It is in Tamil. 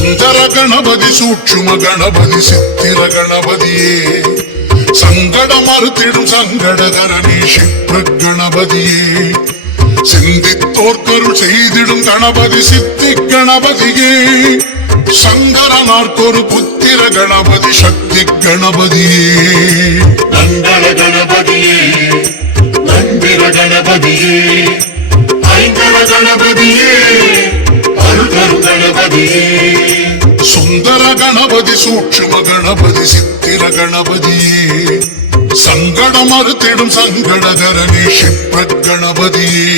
சுந்தர கணபதி சூட்சும கணபதி சித்திர கணபதியே. சங்கட மறுத்திடும் சங்கடகரணி சிப்ர கணபதியே சிந்தித்தோர்க்கருள் செய்திடும் கணபதி சித்தி கணபதியே சங்கரனார்க்கொரு புத்திர கணபதி சக்தி கணபதியே மங்கள கணபதியே மந்திர கணபதியே ஐந்தர கணபதியே அருகரு கணபதியே. கணபதி சூட்சும கணபதி சித்திர கணபதியே சங்கடம் அறுத்திடும் சங்கடகரணி ஷிப்ர கணபதியே